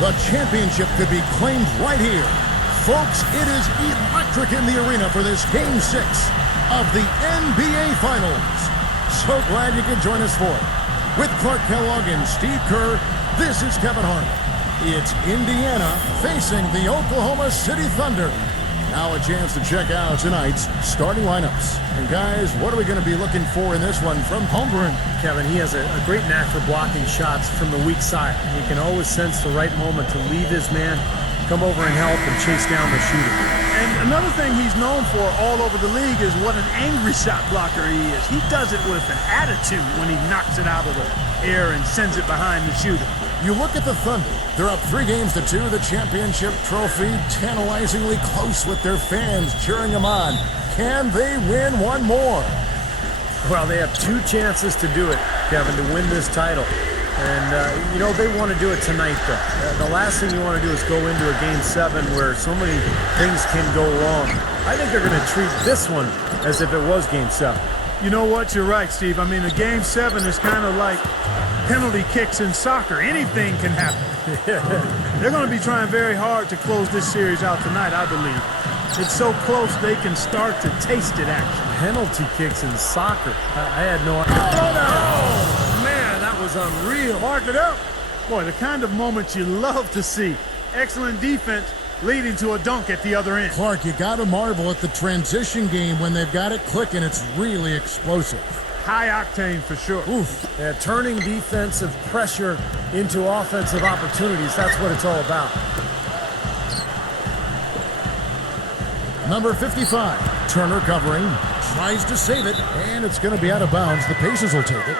The championship could be claimed right here. Folks, it is electric in the arena for this Game 6 of the NBA Finals. So glad you could join us for it. With Clark Kellogg and Steve Kerr, this is Kevin Harlan. It's Indiana facing the Oklahoma City Thunder. Now a chance to check out tonight's starting lineups. And guys, what are we going to be looking for in this one from Holmgren? Kevin, he has a great knack for blocking shots from the weak side. He can always sense the right moment to leave his man, come over and help, and chase down the shooter. And another thing he's known for all over the league is what an angry shot blocker he is. He does it with an attitude when he knocks it out of the air and sends it behind the shooter. You look at the Thunder. They're up 3-2. The championship trophy tantalizingly close with their fans cheering them on. Can they win one more? Well, they have 2 chances to do it, Kevin, to win this title. And, you know, they want to do it tonight, though. The last thing you want to do is go into a Game 7 where so many things can go wrong. I think they're going to treat this one as if it was Game 7. You know what? You're right, Steve. I mean, a Game 7 is kind of like penalty kicks in soccer. Anything can happen. They're going to be trying very hard to close this series out tonight, I believe. It's so close they can start to taste it, actually. Penalty kicks in soccer. I had no idea. Oh, man, that was unreal. Mark it up. Boy, the kind of moment you love to see. Excellent defense leading to a dunk at the other end. Clark, you got to marvel at the transition game when they've got it clicking. It's really explosive. High octane for sure. Oof. Yeah, turning defensive pressure into offensive opportunities. That's what it's all about. Number 55, Turner covering, tries to save it, and it's going to be out of bounds. The Pacers will take it.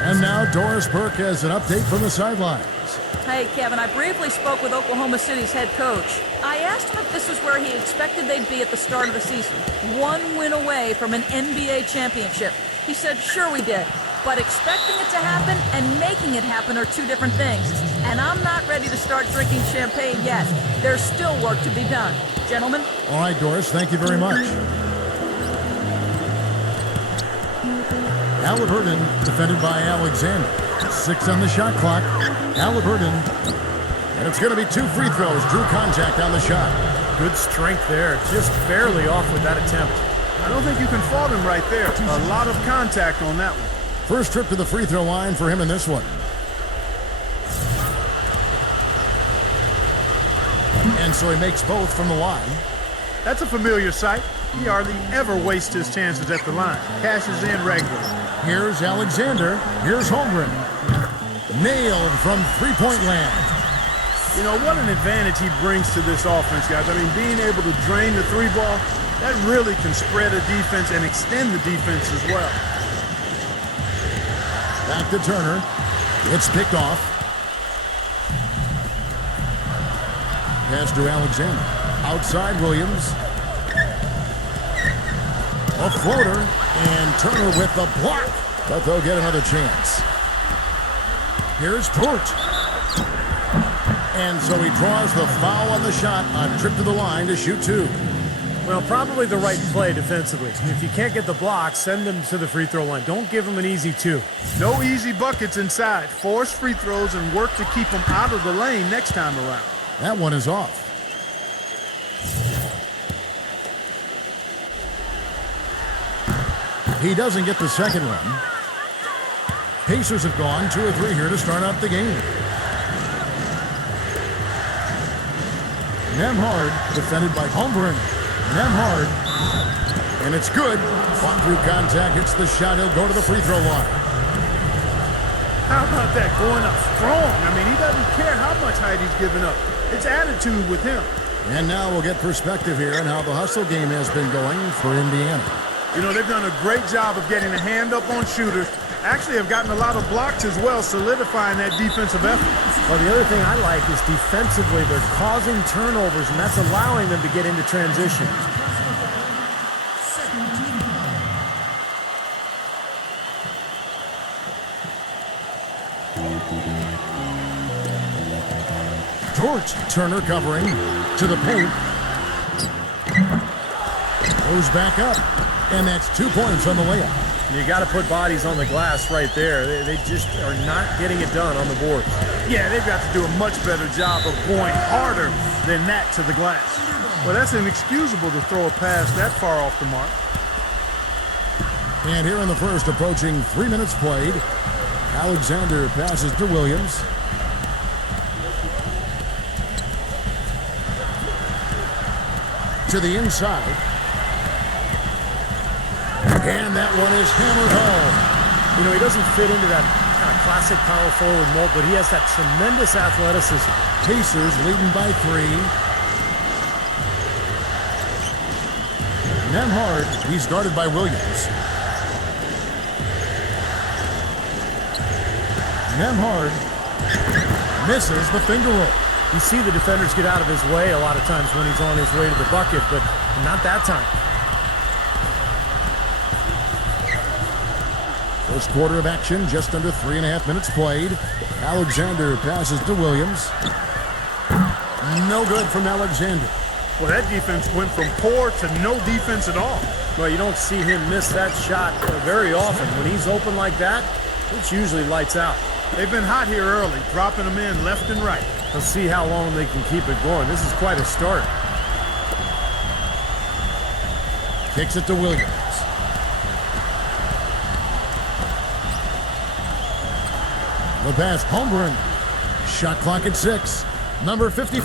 And now Doris Burke has an update from the sidelines. Hey, Kevin, I briefly spoke with Oklahoma City's head coach. I asked him if this was where he expected they'd be at the start of the season. 1 win away from an NBA championship. He said, sure we did, but expecting it to happen and making it happen are 2 different things. And I'm not ready to start drinking champagne yet. There's still work to be done. Gentlemen? All right, Doris, thank you very much. Halliburton, defended by Alexander. 6 on the shot clock. Halliburton. And it's going to be 2 free throws. Drew contact on the shot. Good strength there. Just barely off with that attempt. I don't think you can fault him right there. A lot of contact on that one. First trip to the free throw line for him in this one. And so he makes both from the line. That's a familiar sight. He hardly ever wastes his chances at the line. Cashes in regularly. Here's Alexander. Here's Holmgren. Nailed from three-point land. You know, what an advantage he brings to this offense, guys. I mean, being able to drain the 3-ball, that really can spread a defense and extend the defense as well. Back to Turner. It's picked off. Pass to Alexander. Outside Williams. A floater. And Turner with the block. But they'll get another chance. Here's Port. And so he draws the foul on the shot. A trip to the line to shoot 2. Well, probably the right play defensively. If you can't get the block, send them to the free throw line. Don't give them an easy 2. No easy buckets inside. Force free throws and work to keep them out of the lane next time around. That one is off. He doesn't get the second one. Pacers have gone 2 or 3 here to start out the game. Nembhard, defended by Holmgren. Nembhard, and it's good. Fought through contact, hits the shot. He'll go to the free throw line. How about that, going up strong? I mean, he doesn't care how much height he's giving up. It's attitude with him. And now we'll get perspective here on how the hustle game has been going for Indiana. You know, they've done a great job of getting a hand up on shooters. Actually have gotten a lot of blocks as well, solidifying that defensive effort. Well, the other thing I like is defensively, they're causing turnovers, and that's allowing them to get into transition. Torch, Turner covering to the paint. Goes back up, and that's 2 points on the layup. You got to put bodies on the glass right there. They just are not getting it done on the board. Yeah, they've got to do a much better job of going harder than that to the glass. Well, that's inexcusable to throw a pass that far off the mark. And here in the first, approaching 3 minutes played, Alexander passes to Williams. To the inside. And that one is hammered home. You know, he doesn't fit into that kind of classic power forward mold, but he has that tremendous athleticism. Pacers leading by 3. Nembhard, he's guarded by Williams. Nembhard misses the finger roll. You see the defenders get out of his way a lot of times when he's on his way to the bucket, but not that time. First quarter of action, just under 3.5 minutes played. Alexander passes to Williams. No good from Alexander. Well, that defense went from poor to no defense at all. Well, you don't see him miss that shot very often. When he's open like that, it's usually lights out. They've been hot here early, dropping them in left and right. Let's see how long they can keep it going. This is quite a start. Kicks it to Williams. The pass, Holmgren. Shot clock at 6. Number 55.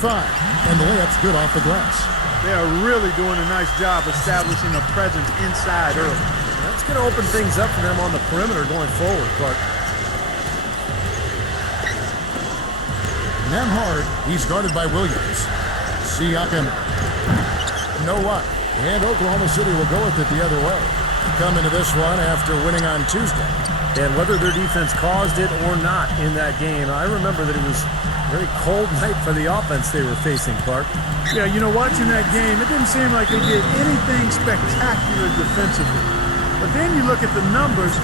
And the layup's good off the glass. They are really doing a nice job establishing a presence inside early. That's going to open things up for them on the perimeter going forward, Clark. Nembhard, he's guarded by Williams. Siakam, no luck. And Oklahoma City will go with it the other way. Come into this one after winning on Tuesday. And whether their defense caused it or not in that game, I remember that it was a very cold night for the offense they were facing, Clark. Yeah, you know, watching that game, it didn't seem like they did anything spectacular defensively. But then you look at the numbers,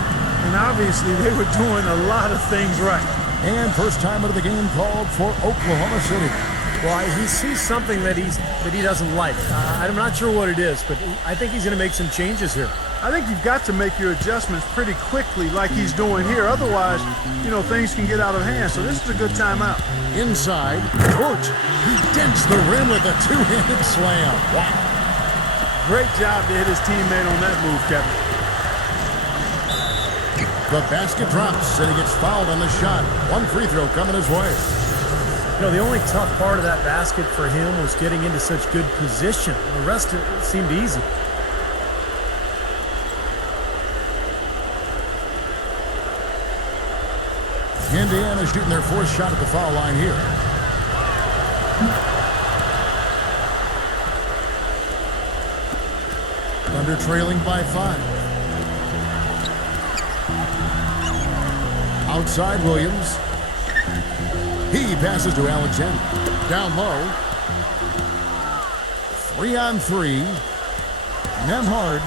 and obviously they were doing a lot of things right. And first time of the game called for Oklahoma City. Well, he sees something that he doesn't like. I'm not sure what it is, but I think he's going to make some changes here. I think you've got to make your adjustments pretty quickly like he's doing here. Otherwise, you know, things can get out of hand. So this is a good timeout. Inside, Kurt. He dents the rim with a two-handed slam. Wow. Great job to hit his teammate on that move, Kevin. The basket drops, and he gets fouled on the shot. One free throw coming his way. You know, the only tough part of that basket for him was getting into such good position. The rest of it seemed easy. Indiana shooting their fourth shot at the foul line here. Thunder trailing by 5. Outside Williams. He passes to Alexander. Down low. 3-on-3. Nembhard.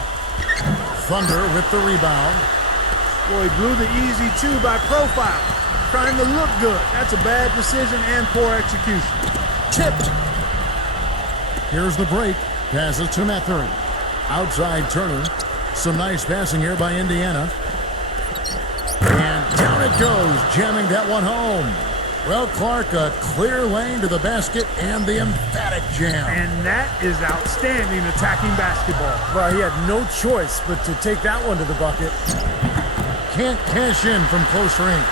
Thunder with the rebound. Boy, he blew the easy 2 by profile. Trying to look good. That's a bad decision and poor execution. Tipped. Here's the break. Passes to Morteferum. Outside Turner. Some nice passing here by Indiana. And down it goes, jamming that one home. Well, Clark, a clear lane to the basket and the emphatic jam. And that is outstanding attacking basketball. Well, he had no choice but to take that one to the bucket. Can't cash in from close range.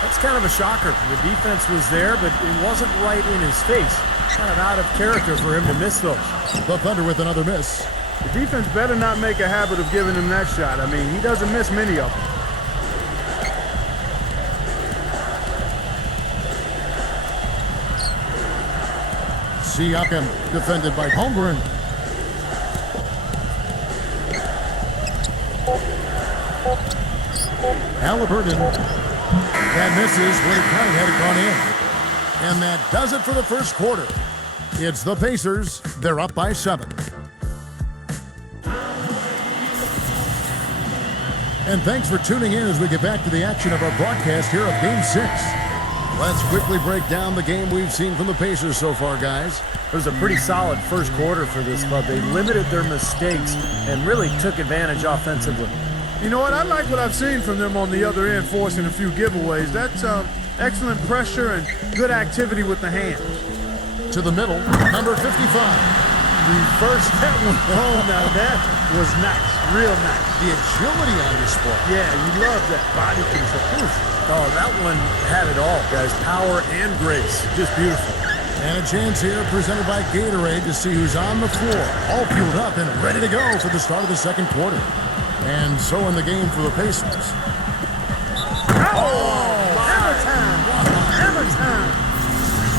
That's kind of a shocker. The defense was there, but it wasn't right in his face. Kind of out of character for him to miss those. The Thunder with another miss. The defense better not make a habit of giving him that shot. I mean, he doesn't miss many of them. Siakam defended by Holmgren. Halliburton. That misses when it kind of had it gone in. And that does it for the first quarter. It's the Pacers. They're up by 7. And thanks for tuning in as we get back to the action of our broadcast here of Game 6. Let's quickly break down the game we've seen from the Pacers so far, guys. It was a pretty solid first quarter for this club. They limited their mistakes and really took advantage offensively. You know what? I like what I've seen from them on the other end, forcing a few giveaways. That's excellent pressure and good activity with the hands. To the middle, number 55. Reverse that one. Oh, now that was nice. Real nice. The agility on display. Yeah, you love that body control. Oof. Oh, that one had it all, guys. Power and grace. Just beautiful. And a chance here presented by Gatorade to see who's on the floor. All fueled up and ready to go for the start of the second quarter. And so in the game for the Pacers. Hammer time! Hammer time!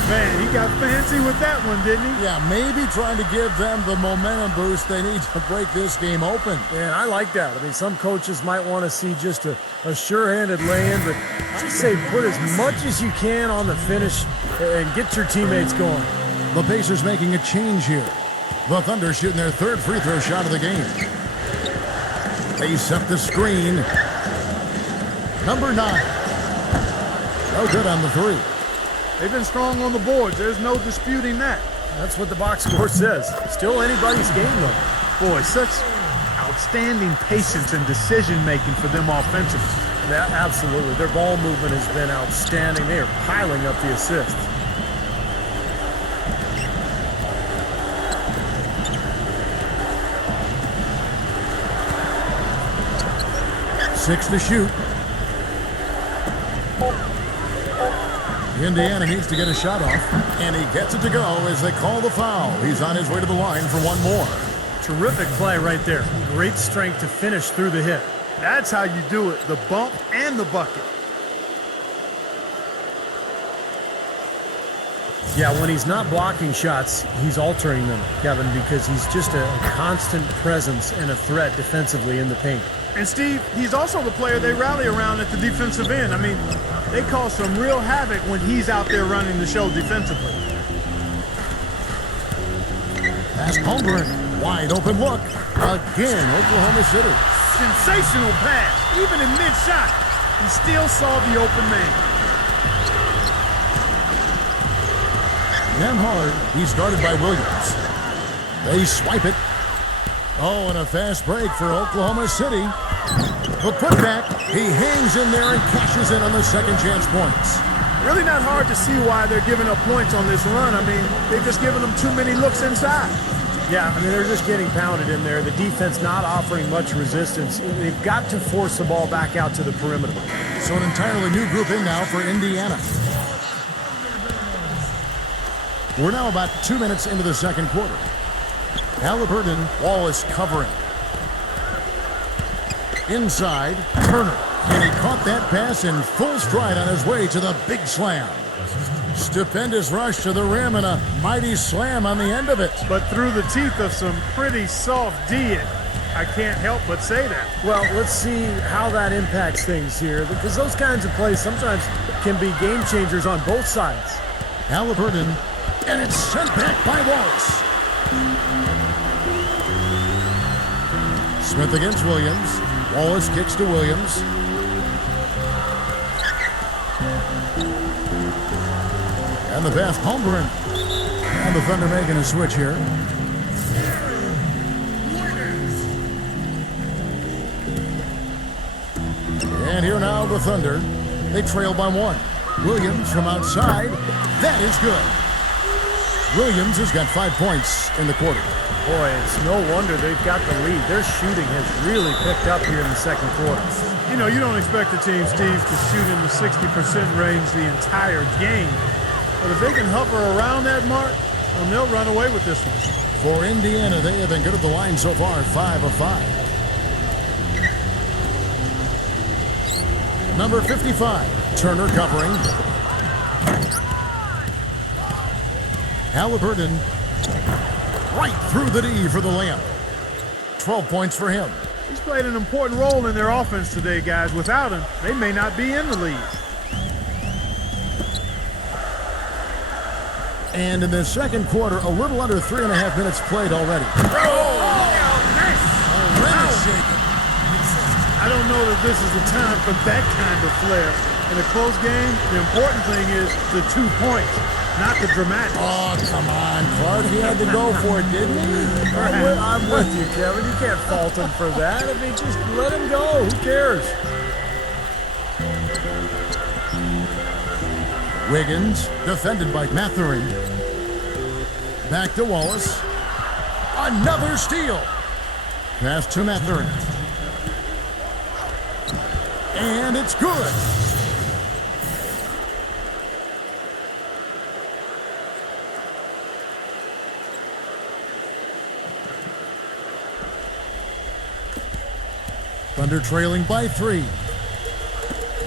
Man, he got fancy with that one, didn't he? Yeah, maybe trying to give them the momentum boost they need to break this game open. And I like that. I mean, some coaches might want to see just a sure-handed lay-in, but I say put as much as you can on the finish and get your teammates going. The Pacers making a change here. The Thunder shooting their third free throw shot of the game. They set the screen. Number 9. No good on the three. They've been strong on the boards. There's no disputing that. That's what the box score says. Still anybody's game, though. Boy, such outstanding patience and decision-making for them offensively. Yeah, absolutely. Their ball movement has been outstanding. They are piling up the assists. Six to shoot. Indiana needs to get a shot off, and he gets it to go as they call the foul. He's on his way to the line for one more. Terrific play right there. Great strength to finish through the hit. That's how you do it, the bump and the bucket. Yeah, when he's not blocking shots, he's altering them, Kevin, because he's just a constant presence and a threat defensively in the paint. And Steve, he's also the player they rally around at the defensive end. I mean, they cause some real havoc when he's out there running the show defensively. Pass Holmgren. Wide open look. Again, Oklahoma City. Sensational pass. Even in mid-shot, he still saw the open man. Nemhard, he's guarded by Williams. They swipe it. Oh, and a fast break for Oklahoma City. The putback, he hangs in there and cashes in on the second chance points. Really not hard to see why they're giving up points on this run. I mean, they've just given them too many looks inside. Yeah, I mean, they're just getting pounded in there. The defense not offering much resistance. They've got to force the ball back out to the perimeter. So an entirely new group in now for Indiana. We're now about 2 minutes into the second quarter. Halliburton, Wallace covering. Inside, Turner. And he caught that pass in full stride on his way to the big slam. Stupendous rush to the rim and a mighty slam on the end of it. But through the teeth of some pretty soft D. I can't help but say that. Well, let's see how that impacts things here, because those kinds of plays sometimes can be game changers on both sides. Halliburton, and it's sent back by Wallace. Smith against Williams. Wallace kicks to Williams. And the pass, Holmgren. And the Thunder making a switch here. And here now the Thunder. They trail by 1. Williams from outside. That is good. Williams has got 5 points in the quarter. Boy, it's no wonder they've got the lead. Their shooting has really picked up here in the second quarter. You know, you don't expect a team, Steve, to shoot in the 60% range the entire game. But if they can hover around that mark, well, they'll run away with this one. For Indiana, they have been good at the line so far, 5 of 5. Number 55, Turner covering. Halliburton right through the D for the layup. 12 points for him. He's played an important role in their offense today, guys. Without him, they may not be in the lead. And in the second quarter, a little under 3.5 minutes played already. I don't know that this is the time for that kind of flair. In a close game, the important thing is the 2 points. not the dramatic. Oh, come on, Clark. He had to go for it, didn't he? I'm with you, Kevin. You can't fault him for that. I mean, just let him go. Who cares? Wiggins, defended by Mathurin. Back to Wallace. Another steal. Pass to Mathurin. And it's good. Thunder trailing by 3.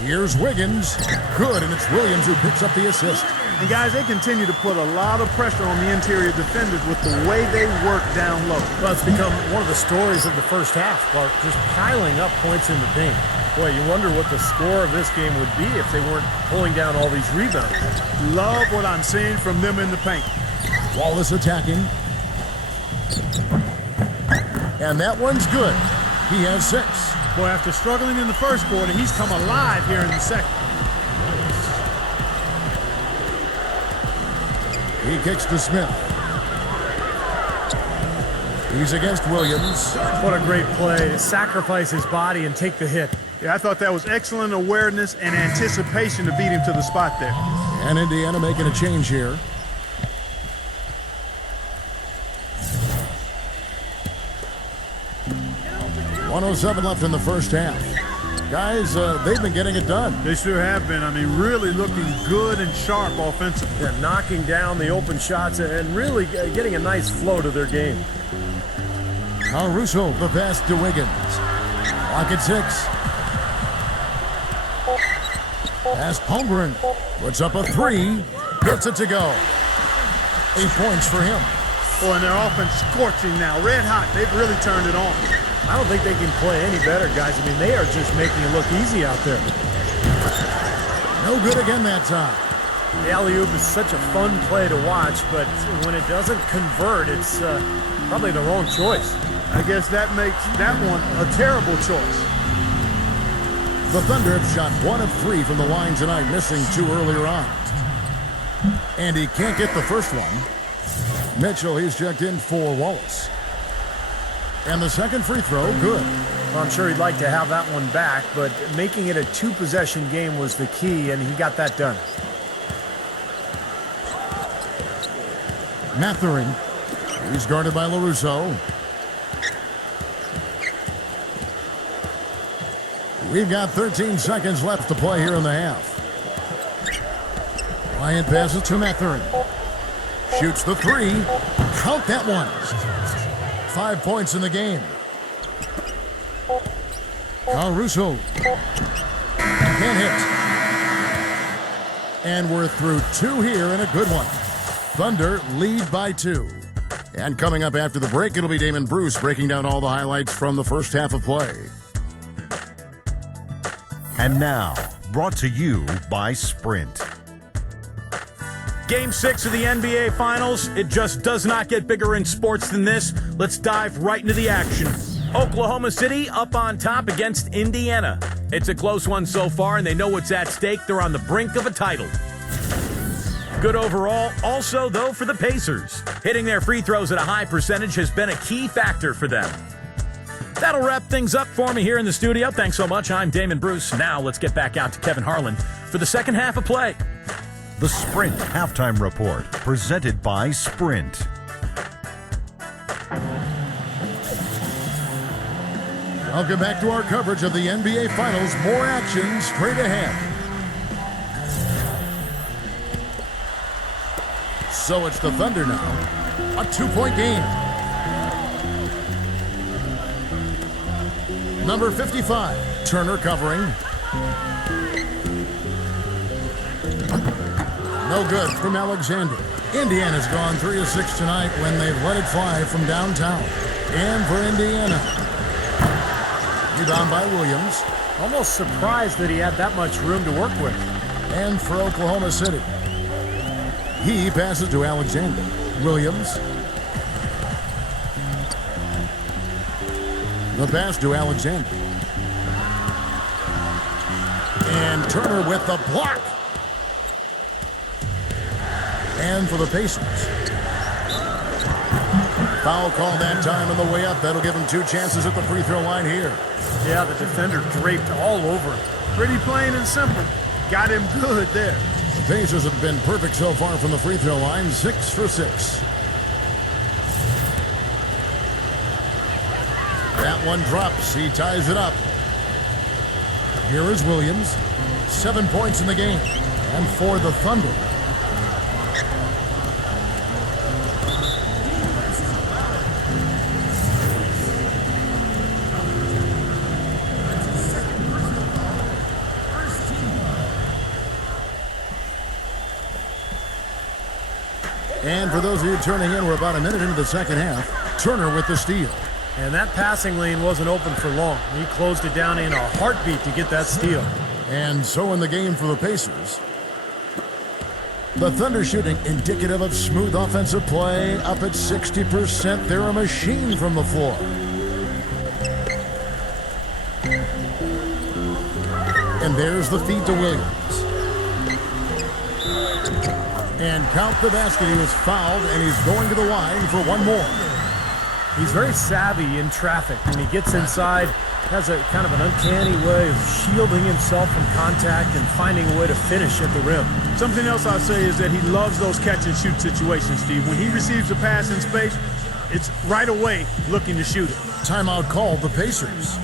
Here's Wiggins. Good, and it's Williams who picks up the assist. And guys, they continue to put a lot of pressure on the interior defenders with the way they work down low. Well, it's become one of the stories of the first half, Clark, just piling up points in the paint. Boy, you wonder what the score of this game would be if they weren't pulling down all these rebounds. Love what I'm seeing from them in the paint. Wallace attacking. And that one's good. He has 6. Boy, after struggling in the first quarter, he's come alive here in the second. He kicks to Smith. He's against Williams. What a great play to sacrifice his body and take the hit. Yeah, I thought that was excellent awareness and anticipation to beat him to the spot there. And Indiana making a change here. .107 left in the first half. Guys, they've been getting it done. They sure have been. I mean, really looking good and sharp offensively. Yeah, knocking down the open shots and really getting a nice flow to their game. Caruso, the pass to Wiggins. Clock at 6. Pass Holmgren. Puts up a 3. Gets it to go. 8 points for him. Boy, and their offense scorching now. Red hot. They've really turned it on. I don't think they can play any better, guys. I mean, they are just making it look easy out there. No good again that time. The alley-oop is such a fun play to watch, but when it doesn't convert, it's probably the wrong choice. I guess that makes that one a terrible choice. The Thunder have shot 1 of 3 from the line tonight, missing 2 earlier on. And he can't get the first one. Mitchell, he's checked in for Wallace. And the second free throw, good. Well, I'm sure he'd like to have that one back, but making it a 2-possession game was the key, and he got that done. Mathurin, he's guarded by LaRusso. We've got 13 seconds left to play here in the half. Bryant passes to Mathurin. Shoots the 3. Count that one. 5 points in the game. Caruso. Can't hit. And we're through 2 here and a good one. Thunder lead by 2. And coming up after the break, it'll be Damon Bruce breaking down all the highlights from the first half of play. And now, brought to you by Sprint. Game 6 of the NBA Finals. It just does not get bigger in sports than this. Let's dive right into the action. Oklahoma City up on top against Indiana. It's a close one so far, and they know what's at stake. They're on the brink of a title. Good overall. Also, though, for the Pacers. Hitting their free throws at a high percentage has been a key factor for them. That'll wrap things up for me here in the studio. Thanks so much. I'm Damon Bruce. Now let's get back out to Kevin Harlan for the second half of play. The Sprint Halftime Report, presented by Sprint. Welcome back to our coverage of the NBA Finals. More action straight ahead. So it's the Thunder now. A 2-point game. Number 55, Turner covering. No good from Alexander. Indiana's gone 3 of 6 tonight when they've let it fly from downtown. And for Indiana, rebound by Williams. Almost surprised that he had that much room to work with. And for Oklahoma City, he passes to Alexander. Williams. The pass to Alexander. And Turner with the block. And for the Pacers. Foul call that time on the way up. That'll give him 2 chances at the free throw line here. Yeah, the defender draped all over him. Pretty plain and simple. Got him good there. The Pacers have been perfect so far from the free throw line, 6 for 6. That one drops. He ties it up. Here is Williams. 7 points in the game. And for the Thunder. And for those of you turning in, we're about a minute into the second half. Turner with the steal. And that passing lane wasn't open for long. He closed it down in a heartbeat to get that steal. And so in the game for the Pacers. The Thunder shooting indicative of smooth offensive play, up at 60%. They're a machine from the floor. And there's the feed to Williams. And count the basket. He was fouled, and he's going to the line for one more. He's very savvy in traffic. When he gets inside, has a kind of an uncanny way of shielding himself from contact and finding a way to finish at the rim. Something else I'll say is that he loves those catch-and-shoot situations, Steve. When he receives a pass in space, it's right away looking to shoot it. Timeout called the Pacers.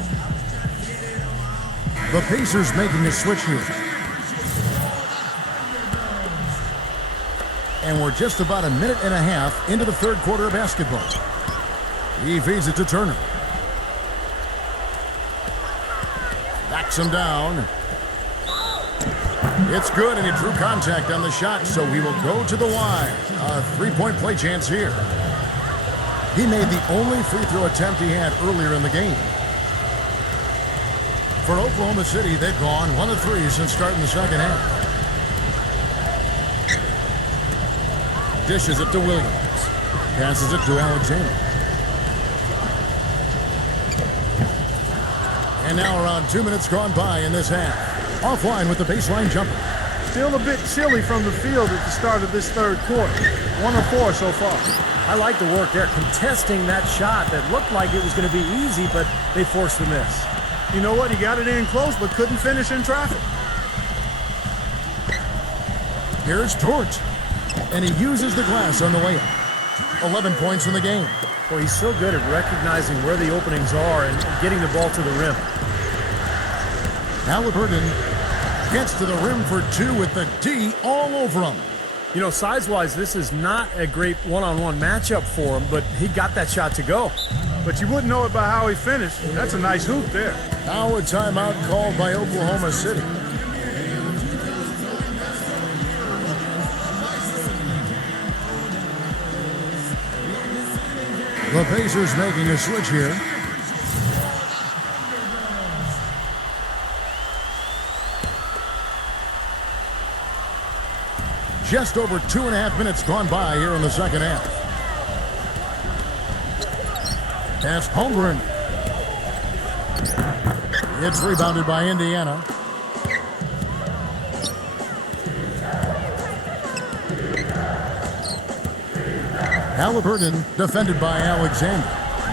The Pacers making a switch here. And we're just about a minute and a half into the third quarter of basketball. He feeds it to Turner. Backs him down. It's good, and he drew contact on the shot, so he will go to the line. A three-point play chance here. He made the only free throw attempt he had earlier in the game. For Oklahoma City, they've gone 1 of 3 since starting the second half. Dishes it to Williams. Passes it to Alexander. And now around 2 minutes gone by in this half. Offline with the baseline jumper. Still a bit chilly from the field at the start of this third quarter. 1 of 4 so far. I like the work there, contesting that shot that looked like it was going to be easy, but they forced the miss. You know what? He got it in close, but couldn't finish in traffic. Here's Tort. And he uses the glass on the layup. 11 points in the game. Boy, he's so good at recognizing where the openings are and getting the ball to the rim. Halliburton gets to the rim for 2 with the D all over him. You know, size-wise, this is not a great one-on-one matchup for him, but he got that shot to go. But you wouldn't know it by how he finished. That's a nice hoop there. Now a timeout called by Oklahoma City. The Pacers making a switch here. Just over 2.5 minutes gone by here in the second half. Pass Holmgren. It's rebounded by Indiana. Halliburton defended by Alexander.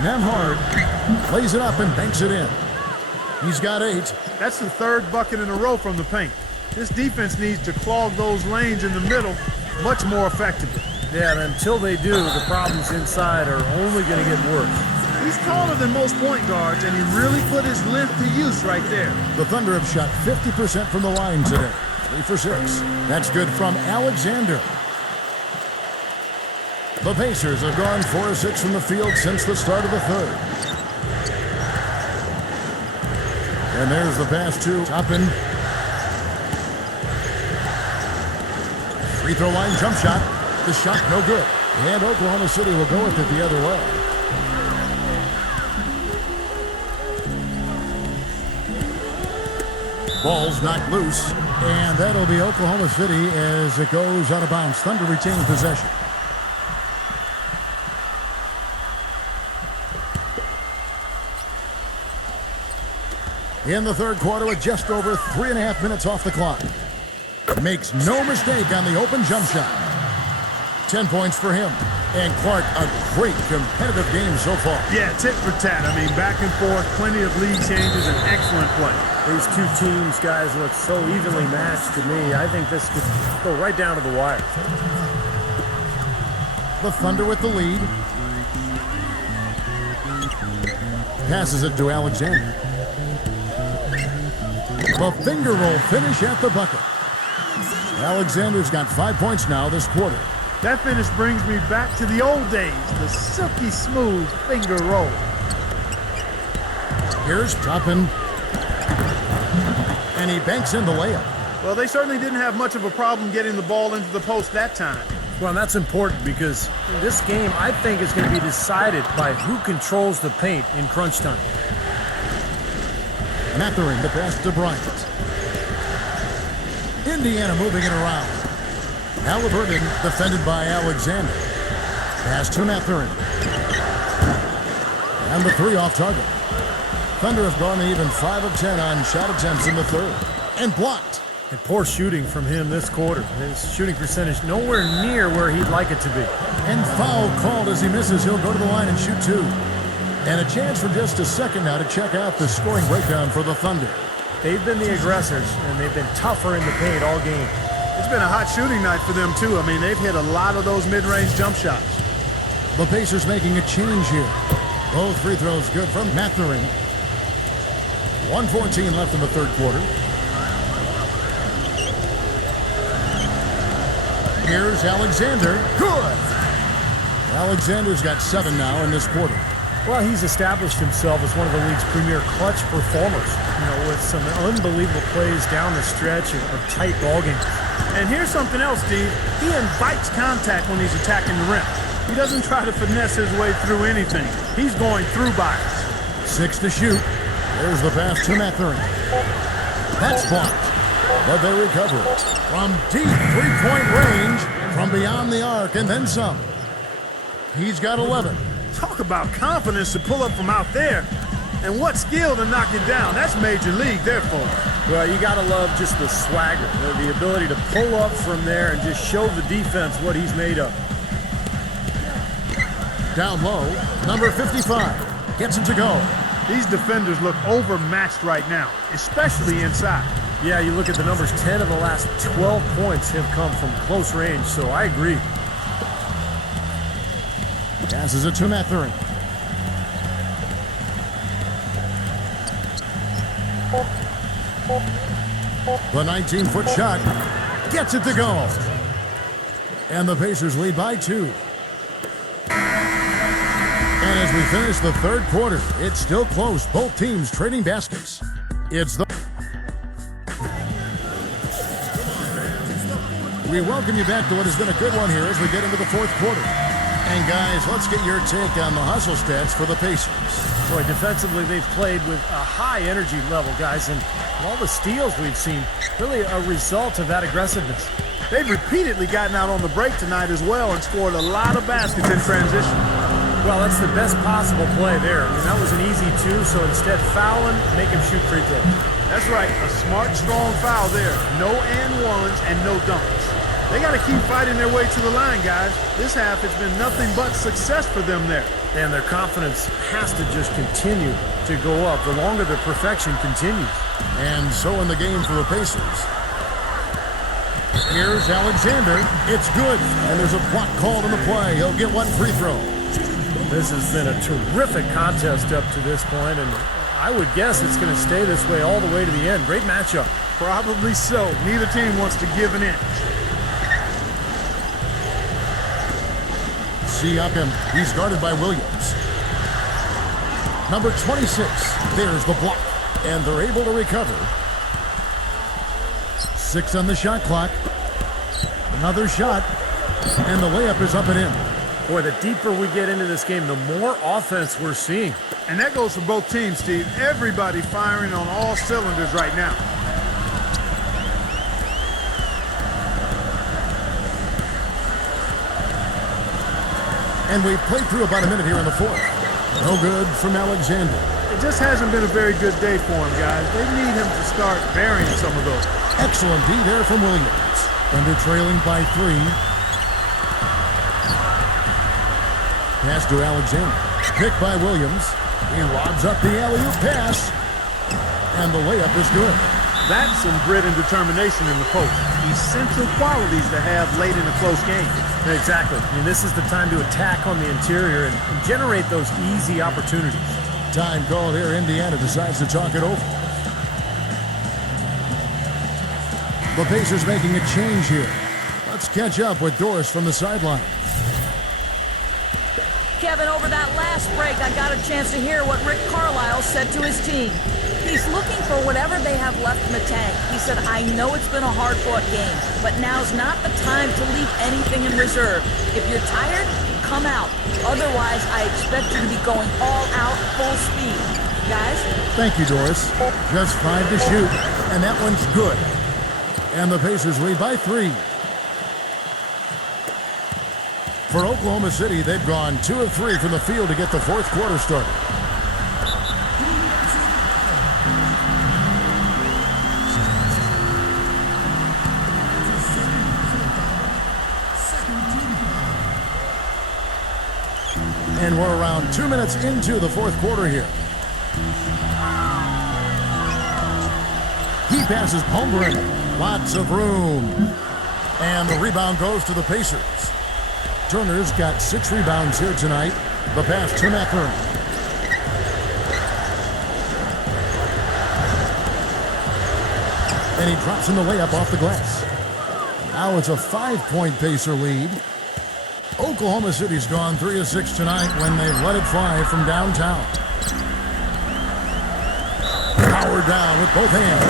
Nembhard plays it up and banks it in. He's got 8. That's the third bucket in a row from the paint. This defense needs to clog those lanes in the middle much more effectively. Yeah, and until they do, the problems inside are only going to get worse. He's taller than most point guards, and he really put his length to use right there. The Thunder have shot 50% from the line today. 3 for 6. That's good from Alexander. The Pacers have gone 4 of 6 from the field since the start of the third. And there's the pass to Toppin. Free throw line jump shot. The shot no good. And Oklahoma City will go with it the other way. Ball's knocked loose. And that'll be Oklahoma City as it goes out of bounds. Thunder retain possession. In the third quarter with just over 3.5 minutes off the clock. Makes no mistake on the open jump shot. 10 points for him. And Clark, a great competitive game so far. Yeah, tit for tat. I mean, back and forth, plenty of lead changes, and excellent play. These two teams, guys, look so evenly matched to me. I think this could go right down to the wire. The Thunder with the lead. Passes it to Alexander. The finger roll finish at the bucket. Alexander's got 5 points now this quarter. That finish brings me back to the old days, the silky smooth finger roll. Here's Jumpman. And he banks in the layup. Well, they certainly didn't have much of a problem getting the ball into the post that time. Well, and that's important because this game, I think, is going to be decided by who controls the paint in crunch time. Mathurin the pass to Bryant. Indiana moving it around. Halliburton defended by Alexander. Pass to Mathurin. And the three off target. Thunder have gone to even 5 of 10 on shot attempts in the third. And blocked. And poor shooting from him this quarter. His shooting percentage nowhere near where he'd like it to be. And foul called as he misses. He'll go to the line and shoot 2. And a chance for just a second now to check out the scoring breakdown for the Thunder. They've been the aggressors, and they've been tougher in the paint all game. It's been a hot shooting night for them, too. I mean, they've hit a lot of those mid-range jump shots. The Pacers making a change here. Both free throws good from Mathurin. 1:14 left in the third quarter. Here's Alexander. Good! Alexander's got 7 now in this quarter. Well, he's established himself as one of the league's premier clutch performers, with some unbelievable plays down the stretch of tight ball games. And here's something else, Steve. He invites contact when he's attacking the rim. He doesn't try to finesse his way through anything. He's going through bodies. 6 to shoot. There's the pass to Mathurin. That's blocked. But they recover it. From deep three-point range, from beyond the arc, and then some. He's got 11. Talk about confidence to pull up from out there. And what skill to knock it down. That's major league there, folks. Well, you got to love just the swagger, the ability to pull up from there and just show the defense what he's made of. Down low, number 55 gets it to go. These defenders look overmatched right now, especially inside. Yeah, you look at the numbers, 10 of the last 12 points have come from close range, so I agree. Passes it to Mathurin. The 19-foot shot gets it to go. And the Pacers lead by 2. And as we finish the third quarter, it's still close. Both teams trading baskets. It's the... We welcome you back to what has been a good one here as we get into the fourth quarter. And guys, let's get your take on the hustle stats for the Pacers. Boy, defensively, they've played with a high energy level, guys, and all the steals we've seen, really a result of that aggressiveness. They've repeatedly gotten out on the break tonight as well and scored a lot of baskets in transition. Well, that's the best possible play there. I mean, that was an easy 2, so instead fouling, make him shoot free throws. That's right, a smart, strong foul there. No and ones and no dunks. They got to keep fighting their way to the line, guys. This half has been nothing but success for them there. And their confidence has to just continue to go up the longer the perfection continues. And so in the game for the Pacers. Here's Alexander. It's good. And there's a block called in the play. He'll get 1 free throw. This has been a terrific contest up to this point, and I would guess it's going to stay this way all the way to the end. Great matchup. Probably so. Neither team wants to give an inch. Siakam, he's guarded by Williams. Number 26, there's the block. And they're able to recover. 6 on the shot clock. Another shot. And the layup is up and in. Boy, the deeper we get into this game, the more offense we're seeing. And that goes for both teams, Steve. Everybody firing on all cylinders right now. And we've played through about a minute here in the fourth. No good from Alexander. It just hasn't been a very good day for him, guys. They need him to start burying some of those. Excellent D there from Williams. Thunder trailing by 3. Pass to Alexander. Picked by Williams. He lobs up the alley-oop pass. And the layup is good. That's some grit and determination in the post. Essential qualities to have late in a close game. Exactly. I mean, this is the time to attack on the interior and generate those easy opportunities. Time called here. Indiana decides to talk it over. The Pacers making a change here. Let's catch up with Doris from the sideline. Kevin, over that last break, I got a chance to hear what Rick Carlisle said to his team. He's looking for whatever they have left in the tank. He said, I know it's been a hard-fought game, but now's not the time to leave anything in reserve. If you're tired, come out. Otherwise, I expect you to be going all out, full speed. Guys? Thank you, Doris. Just 5 to shoot, and that one's good. And the Pacers lead by 3. For Oklahoma City, they've gone 2 of 3 from the field to get the fourth quarter started. And we're around 2 minutes into the fourth quarter here. He passes Holmgren. Lots of room. And the rebound goes to the Pacers. Turner's got 6 rebounds here tonight. The pass to Mackubex. And he drops in the layup off the glass. Now it's a 5-point Pacer lead. Oklahoma City's gone 3 of 6 tonight when they've let it fly from downtown. Power down with both hands.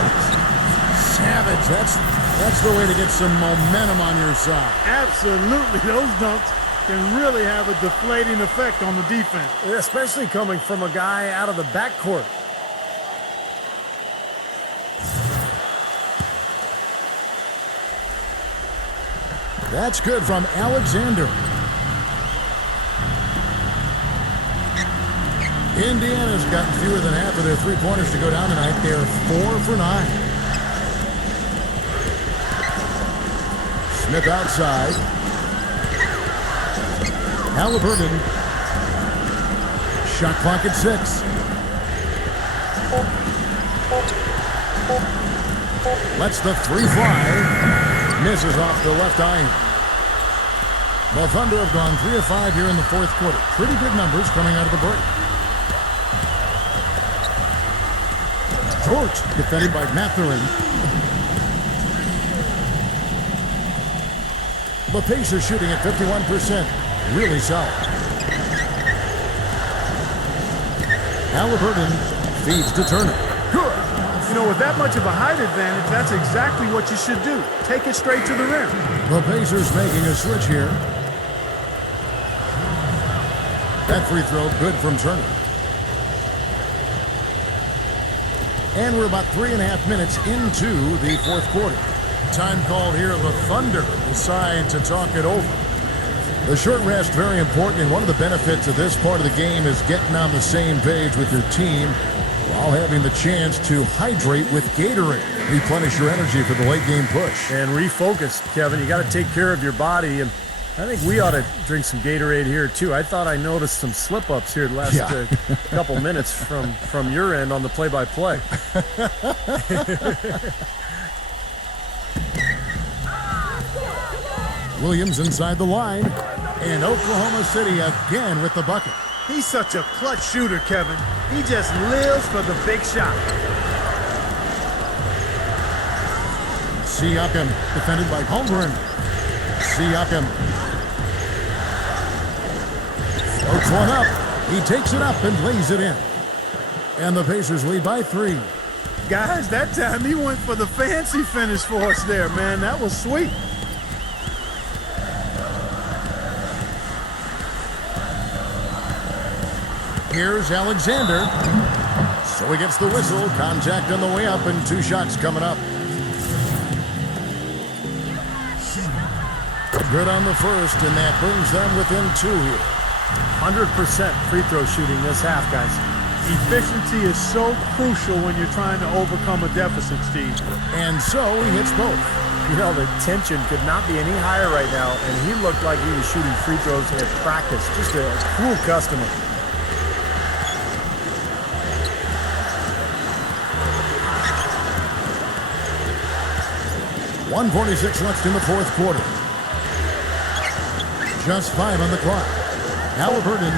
Savage, that's the way to get some momentum on your side. Absolutely. Those dunks can really have a deflating effect on the defense. Especially coming from a guy out of the backcourt. That's good from Alexander. Indiana's gotten fewer than half of their three-pointers to go down tonight. They're 4 for 9. Smith outside. Halliburton. Shot clock at 6. Lets the 3 fly. Misses off the left iron. The Thunder have gone 3 of 5 here in the fourth quarter. Pretty good numbers coming out of the break. George defended by Morteferum. The Pacers shooting at 51%. Really solid. Halliburton feeds to Turner. Good. You know, with that much of a height advantage, that's exactly what you should do. Take it straight to the rim. The Pacers making a switch here. That free throw good from Turner. And we're about 3.5 minutes into the fourth quarter. Time called here. The Thunder decide to talk it over. The short rest, very important, and one of the benefits of this part of the game is getting on the same page with your team while having the chance to hydrate with Gatorade. Replenish your energy for the late game push. And refocus, Kevin. You got to take care of your body, and I think we ought to drink some Gatorade here, too. I thought I noticed some slip-ups here the last couple minutes from your end on the play-by-play. Williams inside the line, and Oklahoma City again with the bucket. He's such a clutch shooter, Kevin. He just lives for the big shot. Siakam defended by Holmgren. Siakam floats one up. He takes it up and lays it in. And the Pacers lead by 3. Guys, that time he went for the fancy finish for us there, man. That was sweet. Here's Alexander. So he gets the whistle. Contact on the way up and 2 shots coming up. Good on the first, and that brings them within 2 here. 100% free throw shooting this half, guys. Efficiency is so crucial when you're trying to overcome a deficit, Steve. And so he hits both. You know, the tension could not be any higher right now, and he looked like he was shooting free throws at practice. Just a cool customer. .146 left in the fourth quarter. Just 5 on the clock. Halliburton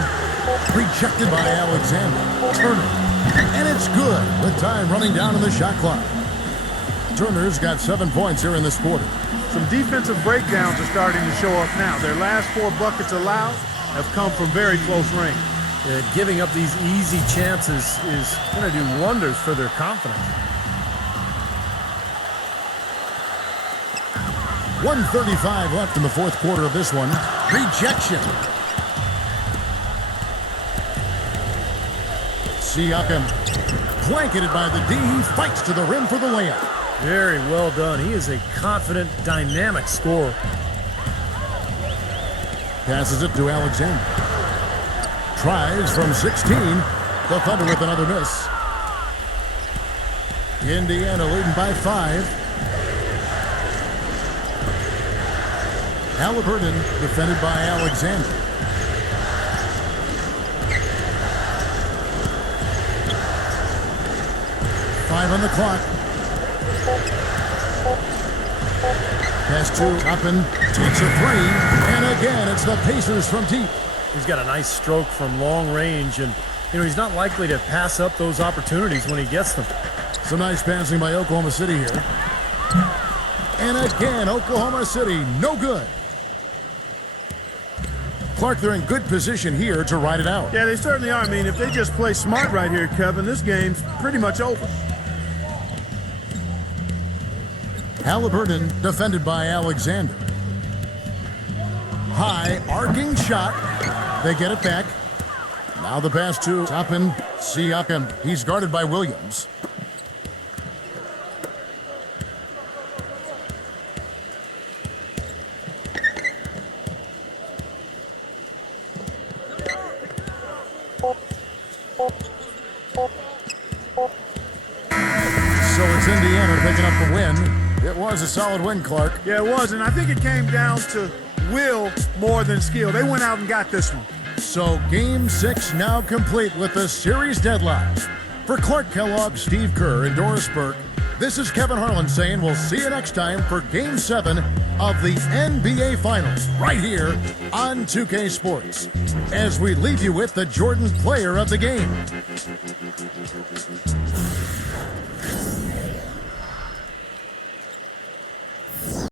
rejected by Alexander. Turner. And it's good with time running down in the shot clock. Turner's got 7 points here in this quarter. Some defensive breakdowns are starting to show up now. Their last 4 buckets allowed have come from very close range. Giving up these easy chances is going to do wonders for their confidence. 1:35 left in the fourth quarter of this one. Rejection. Siakam blanketed by the D. He fights to the rim for the layup. Very well done. He is a confident, dynamic scorer. Passes it to Alexander. Tries from 16. The Thunder with another miss. Indiana leading by 5. Halliburton defended by Alexander. Five on the clock. Pass to Toppin, takes a 3, and again it's the Pacers from deep. He's got a nice stroke from long range, and he's not likely to pass up those opportunities when he gets them. Some nice passing by Oklahoma City here. And again, Oklahoma City, no good. Clark, they're in good position here to ride it out. Yeah, they certainly are. I mean, if they just play smart right here, Kevin, this game's pretty much over. Halliburton defended by Alexander. High arcing shot. They get it back. Now the pass to Toppin. Siakam. He's guarded by Williams. So it's Indiana picking up the win. It was a solid win, Clark. Yeah, it was, and I think it came down to will more than skill. They went out and got this one. So Game 6 now complete with the series deadline. For Clark Kellogg, Steve Kerr, and Doris Burke, this is Kevin Harlan saying we'll see you next time for Game 7 of the NBA Finals right here on 2K Sports. As we leave you with the Jordan player of the game.